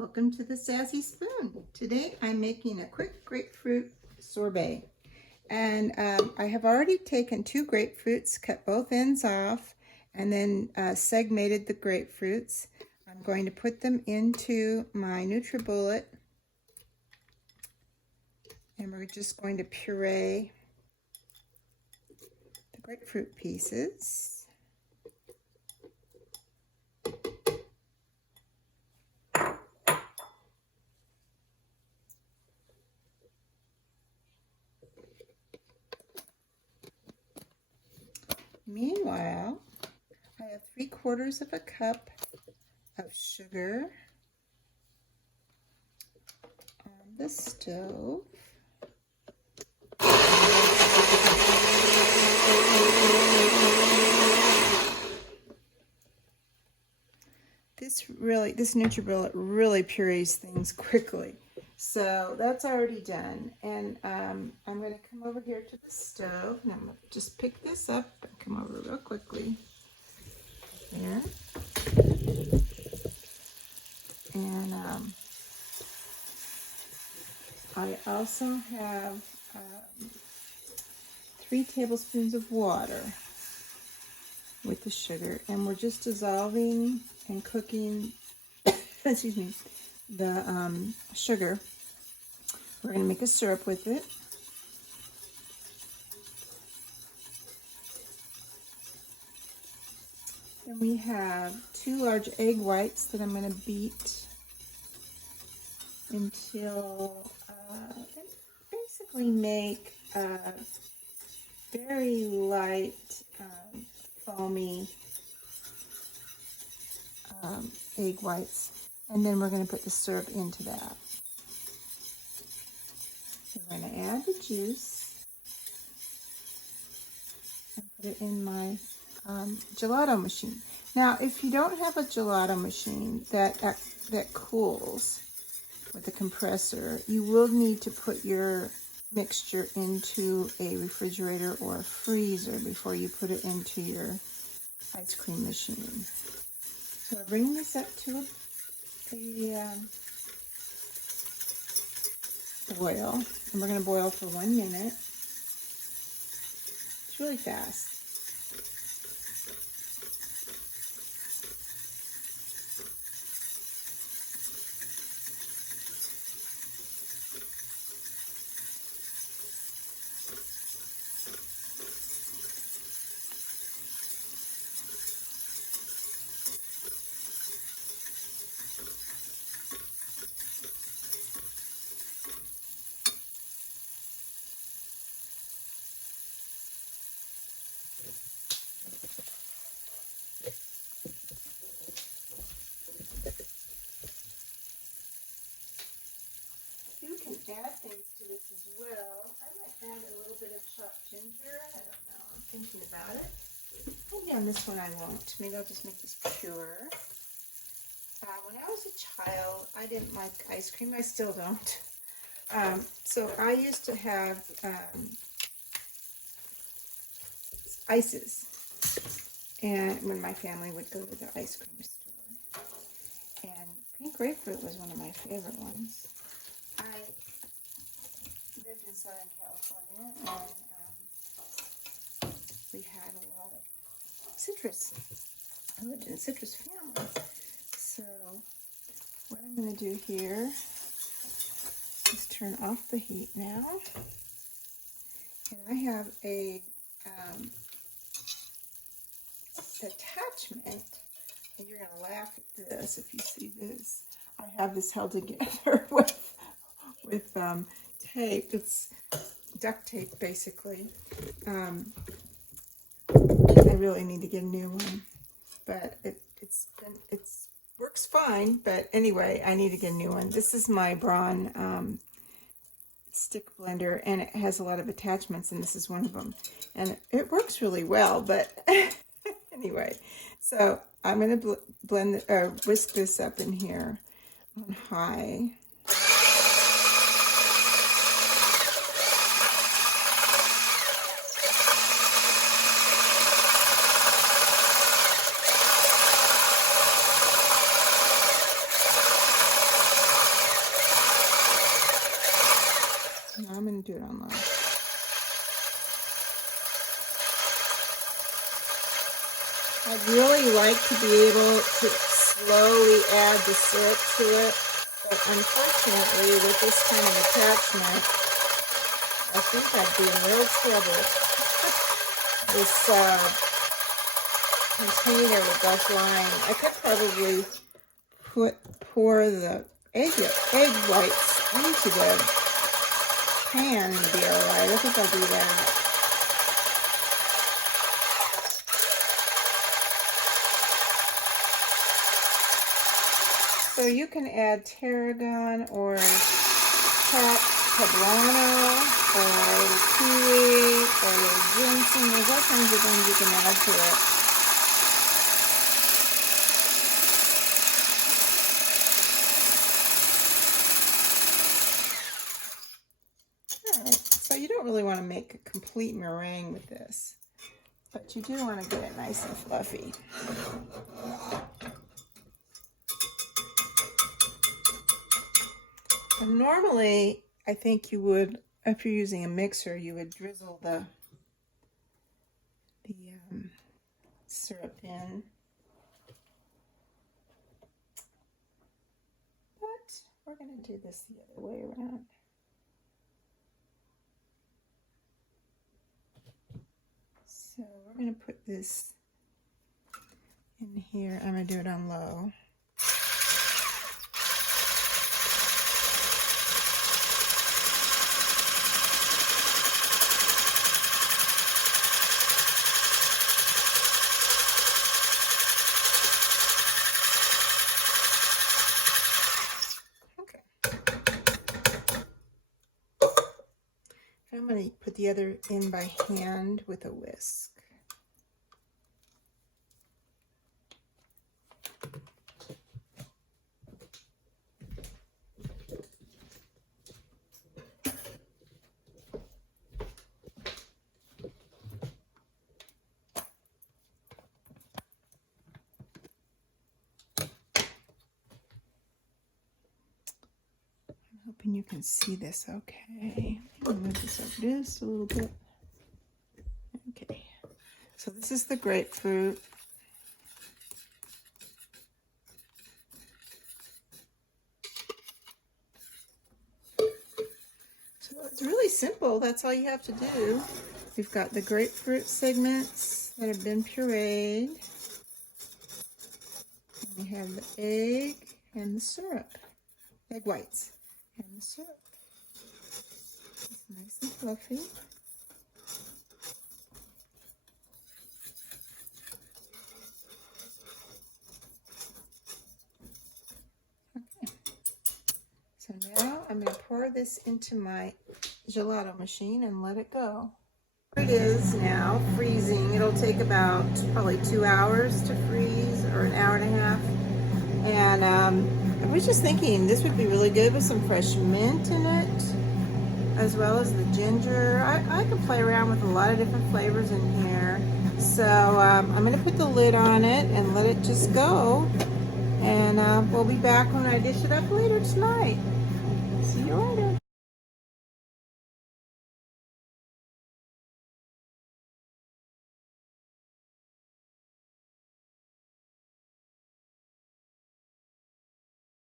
Welcome to the Sassy Spoon. Today I'm making a quick grapefruit sorbet. And I have already taken 2 grapefruits, cut both ends off, and then segmented the grapefruits. I'm going to put them into my NutriBullet. And we're just going to puree the grapefruit pieces. Meanwhile, I have 3/4 of a cup of sugar on the stove. This NutriBullet really purees things quickly. So that's already done. And I'm going to come over here to the stove. And I'm going to just pick this up and come over real quickly. Here. And I also have 3 tablespoons of water with the sugar. And we're just dissolving and cooking, excuse me, the sugar. We're going to make a syrup with it. And we have 2 large egg whites that I'm going to beat until they basically make very light, foamy egg whites. And then we're going to put the syrup into that. So we're going to add the juice and put it in my gelato machine. Now, if you don't have a gelato machine that cools with a compressor, you will need to put your mixture into a refrigerator or a freezer before you put it into your ice cream machine. So we're bringing this up to the boil, and we're going to boil for 1 minute. It's really fast. Add things to this as well. I might add a little bit of chopped ginger. I don't know. I'm thinking about it. Maybe on this one I won't. Maybe I'll just make this pure. When I was a child, I didn't like ice cream. I still don't. So I used to have ices. And when my family would go to the ice cream store. And Pink Grapefruit was one of my favorite ones. I lived in Southern California, and we had a lot of citrus. I lived in a citrus family. So what I'm going to do here is turn off the heat now. And I have a attachment, and you're going to laugh at this if you see this. I have this held together with tape. It's duct tape, basically. I really need to get a new one, but it works fine. But anyway, I need to get a new one. This is my Braun stick blender, and it has a lot of attachments, and this is one of them. And it works really well, but anyway. So I'm going to whisk this up in here on high. going to do it on low. I'd really like to be able to slowly add the syrup to it, but unfortunately with this kind of attachment, I think I'd be in real trouble. This container with that line, I could probably pour the egg whites into the pan and be alright. I think I'll do that. So you can add tarragon or poblano or kiwi or ginseng. There's all kinds of things you can add to it. Alright, so you don't really want to make a complete meringue with this, but you do want to get it nice and fluffy. And normally, I think you would, if you're using a mixer, you would drizzle the syrup in. But we're going to do this the other way around. So we're going to put this in here. I'm going to do it on low. I'm going to put the other in by hand with a whisk. Hoping you can see this okay. Move this over just a little bit. Okay, so this is the grapefruit. So it's really simple. That's all you have to do. We've got the grapefruit segments that have been pureed. And we have the egg and the syrup, egg whites. And the syrup. It's nice and fluffy. Okay. So now I'm going to pour this into my gelato machine and let it go. Here it is now, freezing. It'll take about probably 2 hours to freeze, or an hour and a half. And I was just thinking this would be really good with some fresh mint in it, as well as the ginger. I can play around with a lot of different flavors in here. So I'm going to put the lid on it and let it just go. And we'll be back when I dish it up later tonight. See you later.